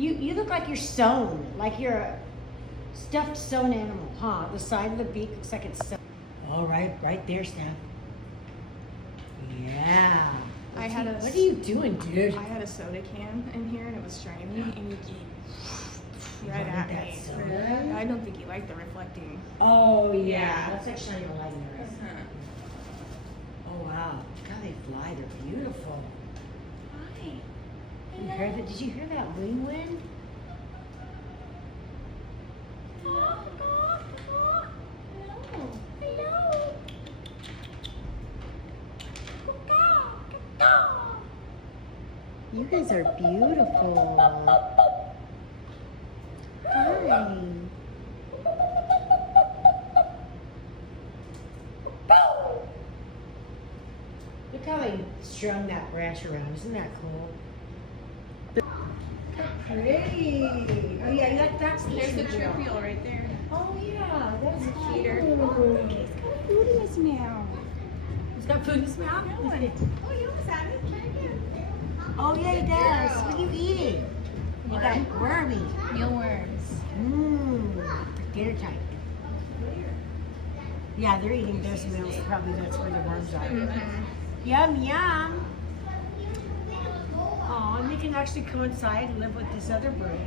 You look like you're sewn, like you're a stuffed sewn animal, huh? The side of the beak looks like it's sewn. All right, right there, Steph. Yeah. What are you doing, dude? I had a soda can in here and it was shiny and you came right wanted at that me. soda? I don't think you like the reflecting. Oh yeah, Yeah. that's like shining a light in your eyes. Oh wow, God, they fly. They're beautiful. Hi. You heard that? Did you hear that wing wind? You guys are beautiful. Hi. Look how they strung that branch around. Isn't that cool? Pretty. Oh yeah, that's the There's the tree. trippiel right there. Oh yeah, that's a Cheater. cute. He's got food in his mouth. He's got food in his mouth? Oh, you almost had it. Try again. Oh yeah, he does. What are you eating? You got wormy. Mealworms. Mmm. Dinner time. Yeah, they're eating those meals. Probably that's where the worms are. Yum, yum. Oh, and they can actually come inside and live with this other bird.